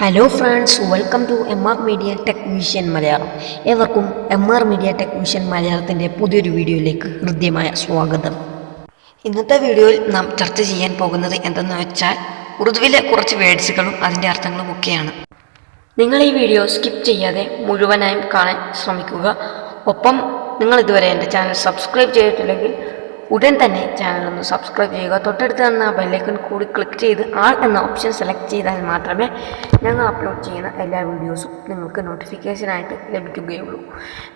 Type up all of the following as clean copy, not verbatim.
Hello friends, welcome to MR media tech vision Malayalam. ഏവർക്കും MR media tech vision മലയാളത്തിൻ്റെ പുതിയൊരു വീഡിയോയിലേക്ക് ഹൃദ്യമായ സ്വാഗതം. ഇന്നത്തെ വീഡിയോയിൽ നാം ചർച്ച ചെയ്യാൻ പോകുന്നത് എന്തെന്ന് വെച്ചാൽ ഉറുദുവിലെ കുറച്ച് വേർഡ്സുകളും അതിൻ്റെ അർത്ഥങ്ങളും ഒക്കെയാണ്. നിങ്ങൾ ഈ വീഡിയോ സ്കിപ്പ് ചെയ്യാതെ മുഴുവനായും കാണാൻ ശ്രമിക്കുക. ഒപ്പം നിങ്ങൾ ഇതുവരെ എൻ്റെ ചാനൽ സബ്സ്ക്രൈബ് ചെയ്തിട്ടില്ലെങ്കിൽ ഉടൻ തന്നെ ചാനലൊന്ന് സബ്സ്ക്രൈബ് ചെയ്യുക. തൊട്ടടുത്ത് തന്ന ബെല്ലൈക്കൺ കൂടി ക്ലിക്ക് ചെയ്ത് ആൾ എന്ന ഓപ്ഷൻ സെലക്ട് ചെയ്താൽ മാത്രമേ ഞങ്ങൾ അപ്ലോഡ് ചെയ്യുന്ന എല്ലാ വീഡിയോസും നിങ്ങൾക്ക് നോട്ടിഫിക്കേഷനായിട്ട് ലഭിക്കുകയുള്ളൂ.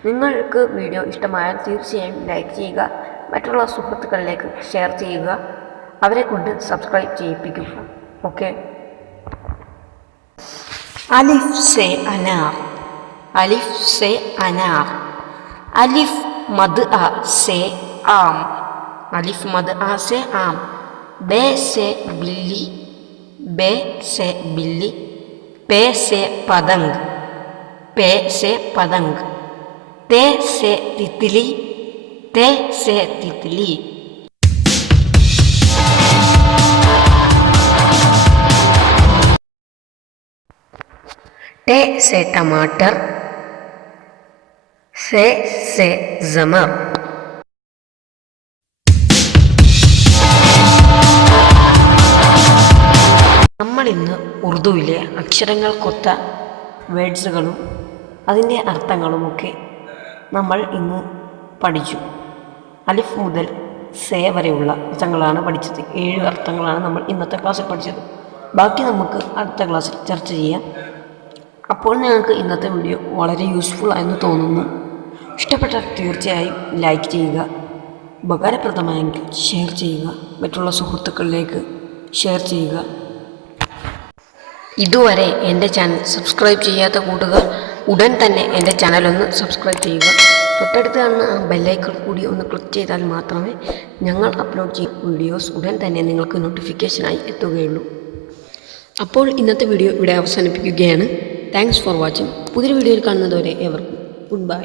നിങ്ങൾക്ക് വീഡിയോ ഇഷ്ടമായാൽ തീർച്ചയായും ലൈക്ക് ചെയ്യുക, മറ്റുള്ള സുഹൃത്തുക്കളിലേക്ക് ഷെയർ ചെയ്യുക, അവരെ കൊണ്ട് സബ്സ്ക്രൈബ് ചെയ്യിപ്പിക്കുക. ഓക്കെ. അലിഫ് സെ അനാർ. അലിഫ് സെ അനാർ. അലിഫ് മദ് അ സെ ആം. अलिफ मद आ से आम. बे से बिल्ली. बे से बिल्ली. पे से पतंग. पे से पतंग. ते से तितली. ते से तितली. टे से टमाटर. से ज़मर. നമ്മളിന്ന് ഉറുദുവിലെ അക്ഷരങ്ങൾക്കൊത്ത വേർഡ്സുകളും അതിൻ്റെ അർത്ഥങ്ങളുമൊക്കെ നമ്മൾ ഇന്ന് പഠിച്ചു. അലിഫ് മുതൽ സേ വരെയുള്ള അർത്ഥങ്ങളാണ് പഠിച്ചത്. 7 അർത്ഥങ്ങളാണ് നമ്മൾ ഇന്നത്തെ ക്ലാസ്സിൽ പഠിച്ചത്. ബാക്കി നമുക്ക് അടുത്ത ക്ലാസ്സിൽ ചർച്ച ചെയ്യാം. അപ്പോൾ നിങ്ങൾക്ക് ഇന്നത്തെ വീഡിയോ വളരെ യൂസ്ഫുൾ ആയെന്ന് തോന്നുന്നു. ഇഷ്ടപ്പെട്ടാൽ തീർച്ചയായും ലൈക്ക് ചെയ്യുക, ഉപകാരപ്രദമായെങ്കിൽ ഷെയർ ചെയ്യുക, മറ്റുള്ള സുഹൃത്തുക്കളിലേക്ക് ഷെയർ ചെയ്യുക. ഇതുവരെ എൻ്റെ ചാനൽ സബ്സ്ക്രൈബ് ചെയ്യാത്ത കൂട്ടുകാർ ഉടൻ തന്നെ എൻ്റെ ചാനലൊന്ന് സബ്സ്ക്രൈബ് ചെയ്യുക. തൊട്ടടുത്ത് കാണുന്ന ആ ബെല്ലൈക്കൺ കൂടി ഒന്ന് ക്ലിക്ക് ചെയ്താൽ മാത്രമേ ഞങ്ങൾ അപ്ലോഡ് ചെയ്യുന്ന വീഡിയോസ് ഉടൻ തന്നെ നിങ്ങൾക്ക് നോട്ടിഫിക്കേഷനായി എത്തുകയുള്ളൂ. അപ്പോൾ ഇന്നത്തെ വീഡിയോ ഇവിടെ അവസാനിപ്പിക്കുകയാണ്. Thanks for watching. പുതിയൊരു വീഡിയോയിൽ കാണുന്നതുവരെ ഏവർക്കും ഗുഡ് ബൈ.